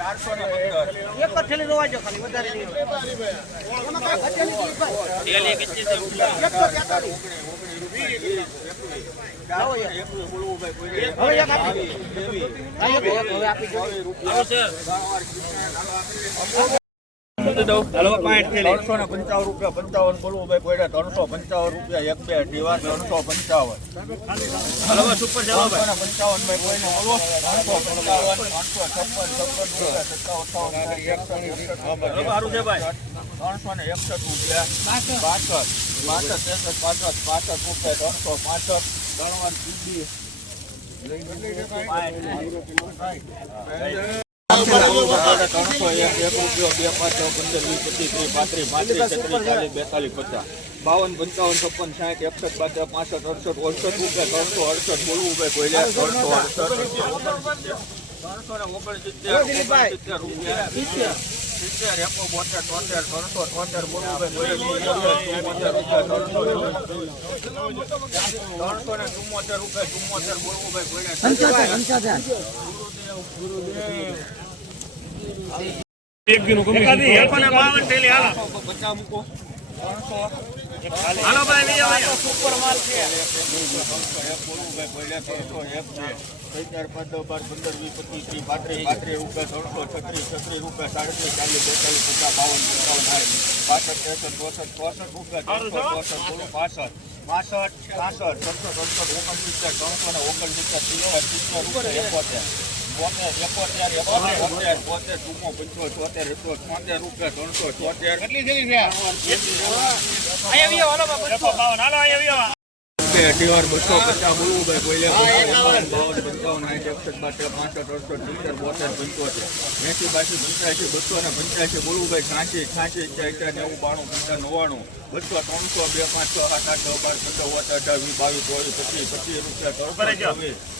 એક થેલી લાવો. એક જ થેલી રોવા દો ખાલી વધારે નહીં એમાં કાંઈ ઘટે નહીં દિલીપભાઈ. એકસો તેતાલીસ. લાવો એક. હવે એક આપી દો. હા, એક, હાલો હવે આપી ત્રણસો ને પંચાવન રૂપિયા પંચાવન બોલવું ભાઈ કોઈ ત્રણસો પંચાવન રૂપિયા એક બે દીવાર ત્રણસો પંચાવન. ત્રણસો ને પંચાવન ભાઈ કોઈને બોલો ત્રણસો પંચાવન ત્રણસો છપ્પન છપ્પન રૂપિયા સત્તાવન ભાઈ ત્રણસો ને એકસઠ રૂપિયા બાસઠ બાસઠ ત્રેસઠ પાસઠ પાસઠ રૂપિયા ત્રણસો પાસઠ ગણવાન સિદ્ધિ બાવન પંચાવન છપ્પન સાઠ એકસઠ બાસઠ પાસઠ અડસઠ ઓળસઠ રૂપિયા ત્રણસો અડસઠ બોલવું ભાઈ કોઈ ત્રણસો અડસઠ ત્રણસો ને ચુમ્મોતેર રૂપિયા ચુમ્મોતેર બોલવું ભાઈ કોઈ લે દિન રૂપિયા ત્રણસો ત્રણસો ને ચુમ્મોતેર રૂપિયા ચુમ્મોતેર બોલવું ભાઈ કોઈ લે પચાસ મૂકો ત્રણસો સુપર માલ છે ભાઈ એક ચાર પાંચ દસ બાર પંદર વીસ પચીસ ત્રીસ પાંત્રીસ ત્રણસો છત્રીસ છત્રીસ રૂપિયા સાડત્રીસ ચાલીસ બેતાલીસ પચાસ બાવન પંચાવન સાઠ પાસઠ ત્રેસઠ ચોસઠ ચોસઠ રૂપિયા ચોસઠ બોલો પાસઠ પાસઠ છાસઠ ત્રણસો ત્રણસો ઓગણસિત્તેર ત્રણસો ને ઓગણસિત્તેર સિત્તેર સિત્તેર રૂપિયા ત્રણસો છોતેર કેટલી બે અઢીવાર બસો પચાસ બોલવું ભાઈ કોઈ બાવન પંચાવન ને પંચ્યાસી નેવું બાણું પંચાવન નવ્વાણું બસો ત્રણસો બે પાંચ છ સાત આઠ દસ બાર પંદર ઓગણ અઢાર વીસ બાવીસ ચોવીસ પચીસ પચીસ રૂપિયા ત્રણસો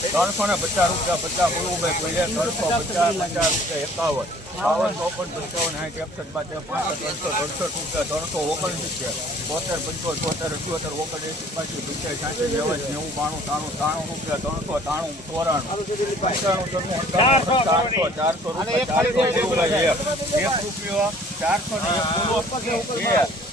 ત્રણસો ને પચાસ રૂપિયા પચાસ બોલવું ભાઈ ત્રણસો પચાસ પચાસ રૂપિયા એકાવન. બાવન, ચોપન, પંચાવન સાઠ એકસઠ પાંસઠ ત્રણસો સડસઠ રૂપિયા, ત્રણસો ઓગણસિત્તેર બોતેર, પંચોતેર, ચોતેર, અઠ્યોતેર, ઓગણએંસી પાછી પંચાસ સાઠી, નેવું નેવું, બાણું, ત્રાણું ત્રાણું રૂપિયા, ત્રણસો, ત્રાણું, ચોરાણું. પંચાણું ચારસો ચારસો રૂપિયા, ચારસો ને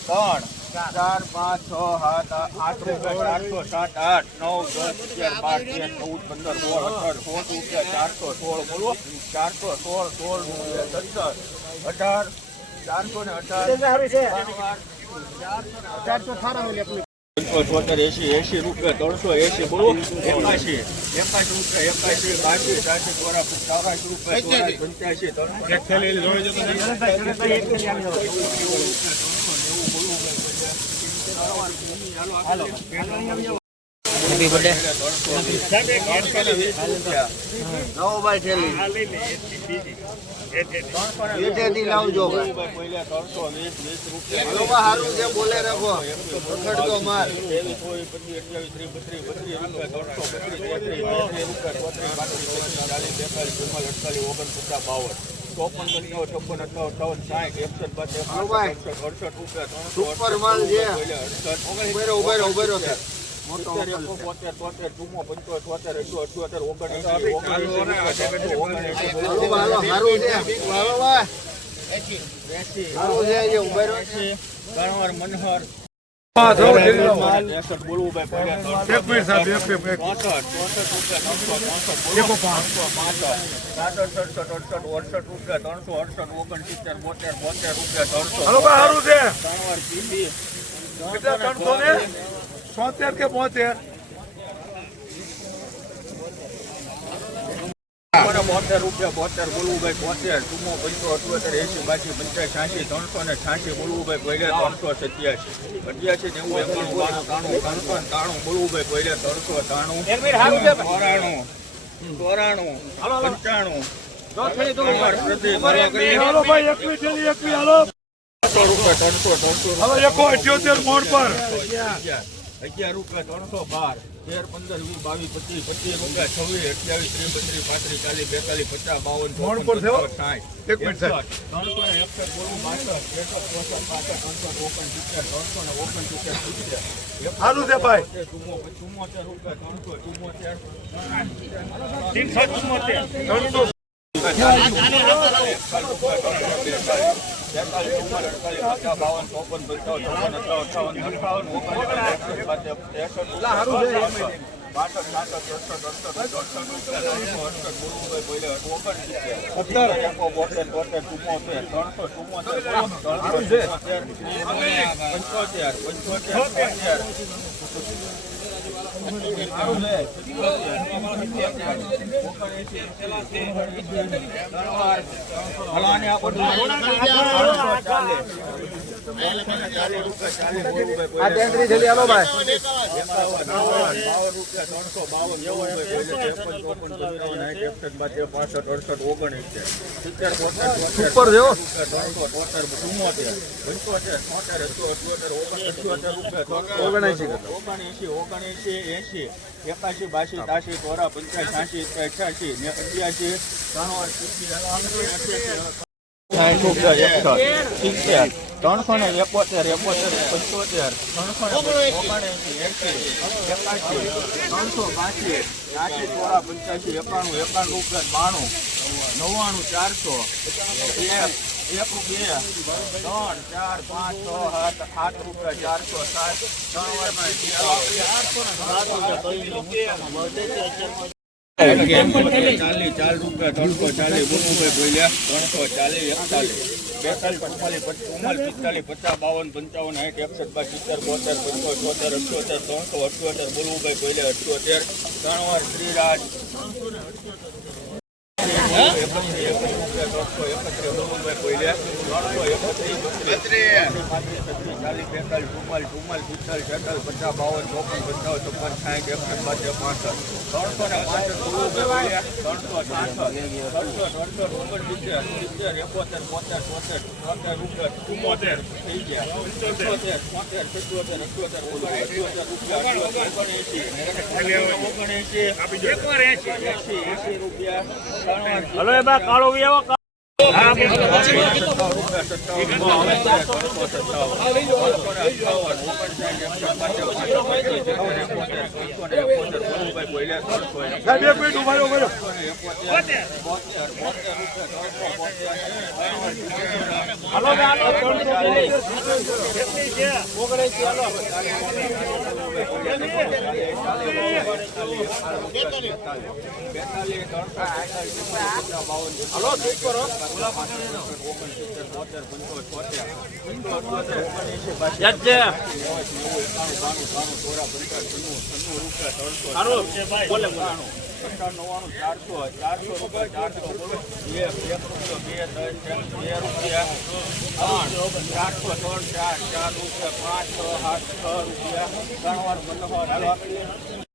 ત્રણ ચાર પાંચ છ સાત આઠ રૂપિયા ચારસો સાત આઠ નવ દસ અગિયાર બાર તેર ચૌદ પંદર સોળ અઢાર સોળ રૂપિયા ચારસો સોળ બોલો. ચારસો સોળ સોળ રૂપિયા સત્તર અઢાર ચારસો ને અઢાર ત્રણસો છોતેર એસી એસી રૂપિયા ત્રણસો એસી બોલો. એકાશી એકાશી રૂપિયા એકાશી બાસી સાસી ચોરાસી ચોરાસી રૂપિયા પંચ્યાસી નવભાઈ થેલી વીટેથી લાવજો ભાઈ. વીસ રૂપિયા હલો હારું છે બોલે રાખો પકડજો અડતાલીસ, ઓગણપચાસ, બાવન, ચોપન, પંચાવન, છપ્પન, અઠ્ઠાવન, અઠ્ઠાવન, સાઠ, એકસઠ, બાસઠ, હલો અડસઠ, રૂપિયા, ત્રણસો અડસઠ, મનહર ત્રણસો ને? સોતેર કે બોતેર? મને બોતેર રૂપિયા, બોતેર, બોલવુભાઈ બોતેર, ચુમ્મો, પંચો, અઠ્યોતેર, એસી બાસી, પંચાસી, છ્યાસી, ત્રણસો ને છ્યાસી, બોલવુભાઈ કોઈને ત્રણસો સત્યાસી. અઠ્યાસી, નેવું, એકાણું, બાણું, ત્રાણું, ત્રણસો ને ત્રાણું, બોલવુભાઈ કોઈને ત્રણસો ત્રાણું, ચોરાણું, ચોરાણું, પંચાણું, ત્રણસો રૂપિયા, ત્રણસો, ત્રણસો અઠ્યોતેર મોડ પર. અગિયાર રૂપિયા ત્રણસો બાર તેર પંદર વીસ બાવીસ પચીસ પચીસ રૂપિયા છવ્વીસ અઠ્યાવીસ ત્રીસ બત્રીસ પાંત્રીસ ચાલીસ બેતાલીસ પચાસ બાવન સાઠ, એક મિનિટ ત્રણસો ને એકસઠ બોલું બાસઠ ત્રેસઠ ચોસઠ પાસઠ ત્રણસો ને ઓગણસિત્તેર ત્રણસો ને ઓગણ સિત્તેર. સારું છે ભાઈ. ચુમ્મોતેર ચુમ્મોતેર રૂપિયા ત્રણસો ચુમ્મોતેર ત્રણસો. બાવન ચોપન પંચાવન ચોપન અઠાવન અઠાવન અઠાવન ઓગણસિત્તેર બાસઠ સાસઠ આ તેત્રીસ થેલી હાલો ભાઈ. ઉપર જેવો ઓગણએંસી એકાશી બાસી તાસી ચોરા પંચાસી છ્યાસી અઠ્યાસી ને અગિયાસી ત્રણસો ને એકોતેર એકોતેર પંચોતેર ત્રણસો ને ઓગણએંસી ત્રણસો પાંચી આઠી ચોરા પંચ્યાસી એકાણું એકાણું રૂપિયા બાણું નવ્વાણું ચારસો એક એક બે ત્રણ ચાર પાંચ છ સાત આઠ રૂપિયા ચારસો સાત ત્રણ ચાલીસ ચાર રૂપિયા ત્રણસો ચાલીસ બોલું બોલ્યા ત્રણસો ચાલીસ એકતાલીસ બેતાલીસ પચાસ બાવન પંચાવન સાઠ એકસઠ બાર સિત્તેર બોતેર પંચો છોતેર અઠ્યોતેર ત્રણસો અઠ્યોતેર બોલવું ભાઈ બોલ્યા છપ્પન સાઠ એકસઠ બાજુ પાસઠ ત્રણસો ને પાસઠ ત્રણસો છાસઠ ત્રણસો ત્રણસો ઓગણસિત્તેર સિત્તેર એકોતેર બોતેર ચોતેર ચોતેર રૂપિયા ચુમ્મોતેર થઈ ગયા પંચોતેર છોતેર સત્યોતેર અઠ્યોતેર રૂપિયા ઓગણએંસી ઓગણએંસી એંસી રૂપિયા હલો એ બા, કાળો વ્યવો સાહેબ નવ્વાણું ચારસો ચારસો રૂપિયા ચારસો બોલો બે રૂપિયો બે ત્રણ બે રૂપિયા ત્રણ ચારસો ત્રણ ચાર ચાર રૂપિયા પાંચ છ સાત છ રૂપિયા ત્રણ વાર બંધ